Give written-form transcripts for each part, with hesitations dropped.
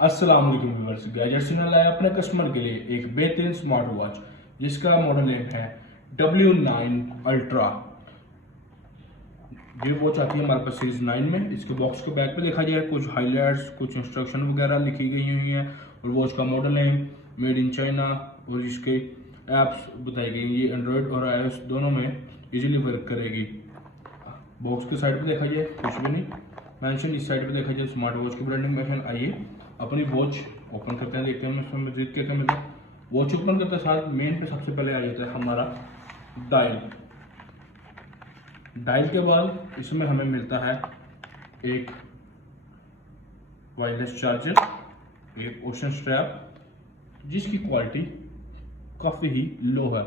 अस्सलाम वालेकुम viewers, gadgets ने लाया अपने कस्टमर के लिए एक बेहतरीन स्मार्ट वॉच जिसका मॉडल नेम है W9 अल्ट्रा। ये वॉच आती है हमारे पास सीरीज 9 में। इसके बॉक्स को बैक पे देखा जाए, कुछ हाईलाइट्स, कुछ इंस्ट्रक्शन वगैरह लिखी गई हुई हैं और वॉच का model name made in China और इसके एप्स बताई गई। ये एंड्रॉयड और iOS दोनों में इजीली वर्क करेगी। बॉक्स के साइड पे देखा जाए कुछ भी नहीं मेंशन, इस साइड पे देखा जाए स्मार्ट वॉच की ब्रांडिंग मेंशन। आइए अपनी वॉच ओपन करते हैं, देखते हैं इसमें मजीद क्या क्या मिलता है। वॉच ओपन करते साथ मेन पे सबसे पहले आ जाता है हमारा डायल। डायल के बाद इसमें हमें मिलता है एक वायरलेस चार्जर, एक ओशन स्ट्रैप जिसकी क्वालिटी काफ़ी ही लो है।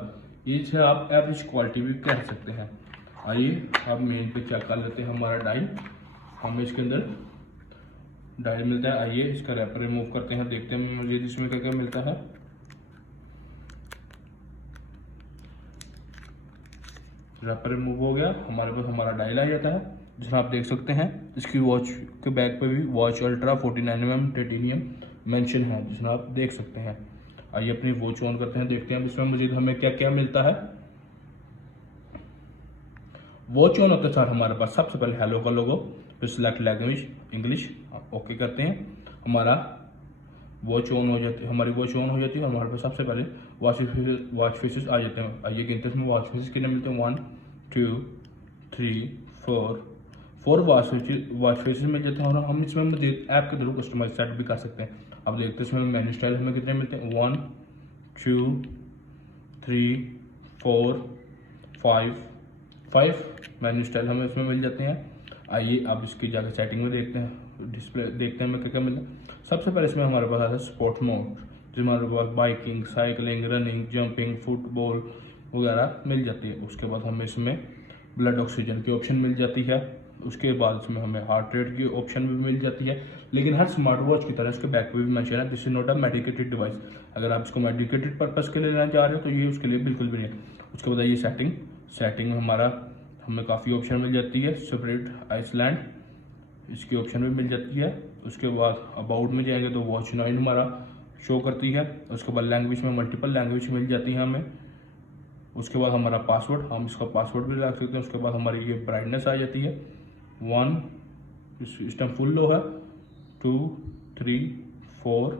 इसे आप एवरेज क्वालिटी भी कह सकते हैं। आइए अब मेन पे चेक कर लेते हैं हमारा डायल। हमें इसके अंदर डायल मिलता है। आइए इसका रैपर रिमूव करते हैं, देखते हैं मुझे इसमें क्या क्या मिलता है। रैपर रिमूव हो गया, हमारे पास हमारा डायल आ जाता है जिसमें आप देख सकते हैं इसकी वॉच के बैक पे भी watch ultra 49mm titanium mention है जिसमें आप देख सकते हैं। आइए अपनी वॉच ऑन करते हैं, देखते हैं इसमें मजीद हमें क्या क्या मिलता है। वॉच ऑन होते साथ हमारे पास सबसे पहले हेलो का लोगो, फिर सिलेक्ट लैंग्वेज इंग्लिश ओके करते हैं। हमारा वॉच ऑन हो जाती है, हमारी वॉच ऑन हो जाती है और हमारे पास सबसे पहले वॉच फेसेस आ जाते हैं। आइए गिनते हैं इसमें वॉच फेसेस कितने मिलते हैं। 1 2 3 4 वॉच फेसेस मिल जाते हैं और हम इसमें मजीद ऐप के थ्रू कस्टमाइज सेट भी कर सकते हैं। अब देखते हैं इसमें मेन्यू स्टाइल हमें कितने मिलते हैं। 1 2 3 4 5 मेन्यू स्टाइल हमें इसमें मिल जाते हैं। आइए अब इसकी जाकर सेटिंग में देखते हैं, डिस्प्ले देखते हैं हमें क्या क्या मिलता है। सबसे पहले इसमें हमारे पास आता है स्पोर्ट मोड जिसमें हमारे पास biking, cycling, running, jumping, football वगैरह मिल जाती है। उसके बाद हमें इसमें ब्लड ऑक्सीजन की ऑप्शन मिल जाती है। उसके बाद इसमें हमें हार्ट रेट की ऑप्शन भी मिल जाती है। लेकिन हर स्मार्ट वॉच की तरह इसके बैक पे भी मेंशन है this is not a medicated device. अगर आप इसको मेडिकेटेड पर्पज के लिए लेना चाह रहे हो तो ये उसके लिए बिल्कुल भी नहीं है। उसके बाद ये सेटिंग में हमें काफ़ी ऑप्शन मिल जाती है। सेपरेट आइसलैंड इसकी ऑप्शन भी मिल जाती है। उसके बाद अबाउट में जाएंगे तो वॉच 9 हमारा शो करती है। उसके बाद लैंग्वेज में मल्टीपल लैंग्वेज मिल जाती है हमें। उसके बाद हमारा पासवर्ड, हम इसका पासवर्ड भी रख सकते हैं। उसके बाद हमारी ये ब्राइटनेस आ जाती है 1, इस टाइम फुल लो है, 2 3 4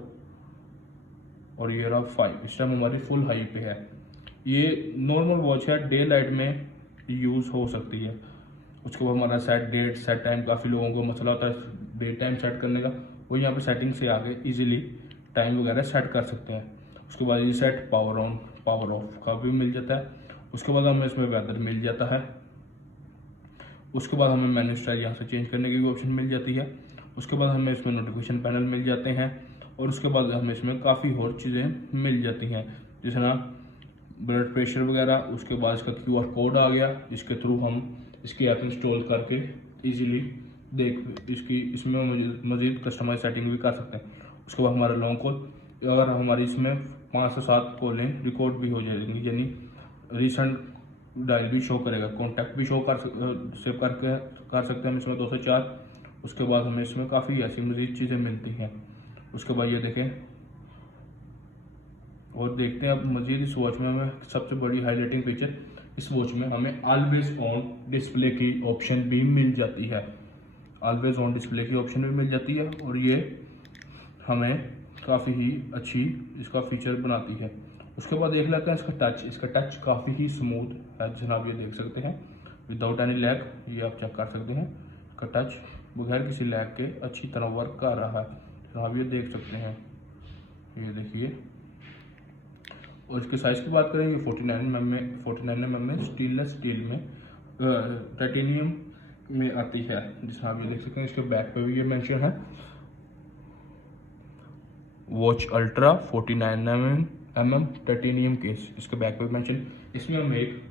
और ये रहा 5, इस टाइम हमारी फुल हाई पे है। ये नॉर्मल वॉच है, डे लाइट में यूज़ हो सकती है। उसके बाद हमारा सेट डेट सेट टाइम, काफ़ी लोगों को मसला होता है डेट टाइम सेट करने का, वो यहाँ पे सेटिंग से आके इजीली टाइम वगैरह सेट कर सकते हैं। उसके बाद ये set power on power of का भी मिल जाता है। उसके बाद हमें इसमें वेदर मिल जाता है। उसके बाद हमें मेन्यू स्टाइल यहाँ से चेंज करने की भी ऑप्शन मिल जाती है। उसके बाद हमें इसमें नोटिफिकेशन पैनल मिल जाते हैं और उसके बाद हमें इसमें काफ़ी और चीज़ें मिल जाती हैं जैसे ना ब्लड प्रेशर वगैरह। उसके बाद इसका QR कोड आ गया, इसके थ्रू हम इसकी ऐप इंस्टॉल करके इजीली इसमें मजीद कस्टमाइज सेटिंग भी कर सकते हैं। उसके बाद हमारा लॉन्ग कॉल, अगर हमारी इसमें 5 से 7 कॉलें रिकॉर्ड भी हो जाएंगी, यानी रिसेंट डायल भी शो करेगा, कॉन्टैक्ट भी शो सेव करके कर सकते हैं हम इसमें 2 से 4। उसके बाद हमें इसमें काफ़ी ऐसी मजीद चीज़ें मिलती हैं। उसके बाद ये देखें और देखते हैं अब मजीद इस वॉच में हमें सबसे बड़ी हाईलाइटिंग फीचर, इस वॉच में हमें ऑलवेज ऑन डिस्प्ले की ऑप्शन भी मिल जाती है। ऑलवेज ऑन डिस्प्ले की ऑप्शन भी मिल जाती है और ये हमें काफ़ी ही अच्छी इसका फीचर बनाती है। उसके बाद देख लेते हैं इसका टच काफ़ी ही स्मूथ है जनाब, ये देख सकते हैं विदाउट एनी लैग, ये आप चेक कर सकते हैं। इसका टच बगैर किसी लैग के अच्छी तरह वर्क कर रहा है जनाब, ये देख सकते हैं, ये देखिए। और इसके साइज़ की बात करेंगे 49mm में स्टेनलेस स्टील में टाइटेनियम में आती है जिसमें आप ये देख सकते हैं। इसके बैक पे भी ये मेंशन है watch ultra 49mm titanium case, इसके बैक पे भी मेंशन। इसमें हमें एक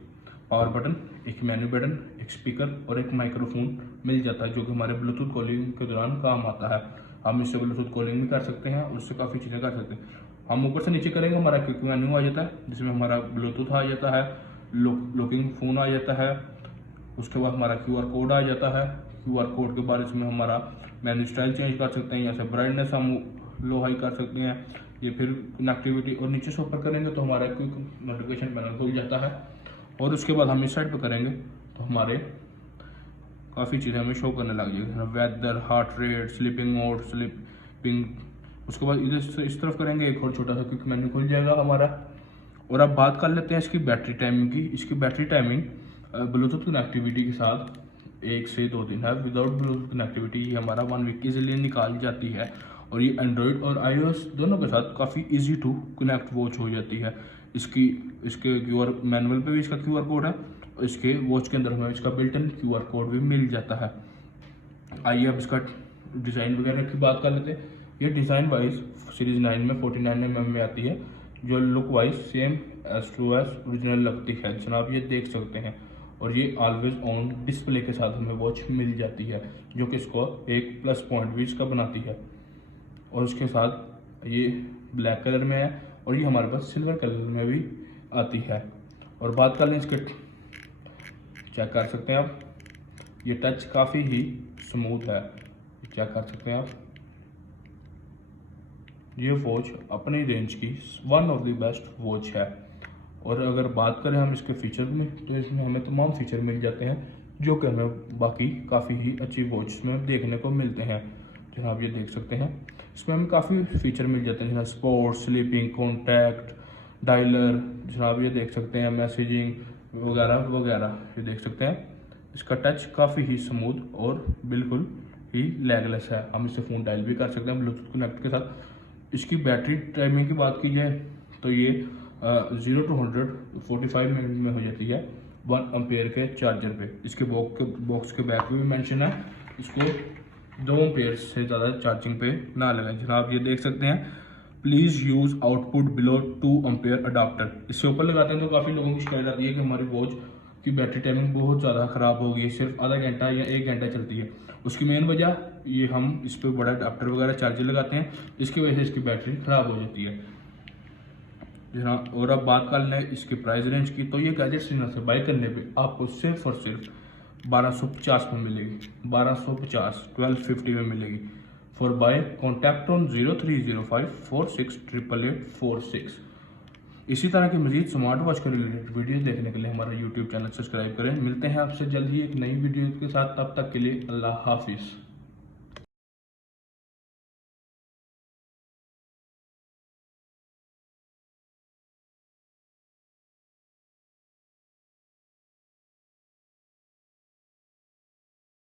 पावर बटन, एक मेन्यू बटन, एक स्पीकर और एक माइक्रोफोन मिल जाता है जो कि हमारे ब्लूटूथ कॉलिंग के दौरान काम आता है। हम इससे ब्लूटूथ कॉलिंग भी कर सकते हैं और उससे काफ़ी चीज़ें कर सकते हैं। हम ऊपर से नीचे करेंगे हमारा क्विक मेन्यू आ जाता है जिसमें हमारा ब्लूटूथ आ जाता है, लॉकिंग फ़ोन आ जाता है। उसके बाद हमारा QR कोड आ जाता है। QR कोड के बाद इसमें हमारा मेन्यू स्टाइल चेंज कर सकते हैं। यहाँ से ब्राइटनेस हम लो हाई कर सकते हैं, ये फिर कनेक्टिविटी, और नीचे से ऊपर करेंगे तो हमारा क्विक नोटिफिकेशन पैनल खुल जाता है। और उसके बाद हम इस साइड पे करेंगे तो हमारे काफ़ी चीज़ें हमें शो करने लग जाएगी, weather, heart rate, sleeping mode, sleeping. उसके बाद इधर से इस तरफ करेंगे, एक और छोटा सा क्विक मेन्यू खुल जाएगा हमारा। और अब बात कर लेते हैं इसकी बैटरी टाइमिंग की। इसकी बैटरी टाइमिंग ब्लूटूथ कनेक्टिविटी के साथ 1 से 2 दिन है। विदाउट ब्लूटूथ कनेक्टिविटी ये हमारा 1 वीक इजीली निकाल जाती है। और ये एंड्रॉयड और iOS दोनों के साथ काफ़ी इजी टू कनेक्ट वॉच हो जाती है। इसके QR मैनुअल पे भी इसका QR कोड है, और इसके वॉच के अंदर हमें इसका बिल्ट इन QR कोड भी मिल जाता है। आइए अब इसका डिज़ाइन वगैरह की बात कर लेते हैं। ये डिज़ाइन वाइज सीरीज 9 में 49mm में आती है, जो look wise same S2S original लगती है जनाब, ये देख सकते हैं। और ये ऑलवेज ऑन डिस्प्ले के साथ हमें वॉच मिल जाती है, जो कि इसको एक प्लस पॉइंट भी इसका बनाती है। और उसके साथ ये ब्लैक कलर में है, और ये हमारे पास सिल्वर कलर में भी आती है। और बात कर लें इसके, चेक कर सकते हैं आप, ये टच काफ़ी ही स्मूथ है, चेक कर सकते हैं आप। ये वॉच अपनी रेंज की one of the best watch है। और अगर बात करें हम इसके फीचर में, तो इसमें हमें तमाम फीचर मिल जाते हैं जो कि हमें बाकी काफ़ी ही अच्छी वॉच में देखने को मिलते हैं। जनाब ये देख सकते हैं, इसमें हमें काफ़ी फीचर मिल जाते हैं, जैसे स्पोर्ट, स्लीपिंग, कॉन्टैक्ट, डायलर, जनाब ये देख सकते हैं, मैसेजिंग वगैरह वगैरह, ये देख सकते हैं। इसका टच काफ़ी ही स्मूथ और बिल्कुल ही लैगलेस है। हम इससे फ़ोन डायल भी कर सकते हैं ब्लूटूथ कनेक्ट के साथ। इसकी बैटरी टाइमिंग की बात की जाए तो ये 0 to 100 45 मिनट में हो जाती है 1 एम्पेयर के चार्जर पे। इसके बॉक्स के बैक पे भी मेंशन है, इसको 2 एम्पेयर से ज़्यादा चार्जिंग पे ना लगाएं। जनाब ये देख सकते हैं, please use output below 2 ampere adapter. इससे ऊपर लगाते हैं तो काफ़ी लोगों की शिकायत आती है कि हमारी वॉच की बैटरी टाइमिंग बहुत ज़्यादा ख़राब हो गई है, सिर्फ आधा घंटा या 1 घंटा चलती है। उसकी मेन वजह ये हम इस पर बड़ा अडाप्टर वगैरह चार्जर लगाते हैं, इसकी वजह से इसकी बैटरी ख़राब हो जाती है। जी हाँ, और अब बात कर लें इसकी प्राइस रेंज की, तो ये गैजेट सिग्नल से बाई करने पे आपको सिर्फ और सिर्फ 1250 में मिलेगी, 1250 1250 में मिलेगी। For buy contact on 0305468846। इसी तरह की मजीद स्मार्ट वॉच के रिलेटेड वीडियो देखने के लिए हमारा यूट्यूब चैनल सब्सक्राइब करें। मिलते हैं आपसे जल्द ही एक नई वीडियो के साथ, तब तक के लिए अल्लाह हाफिज़।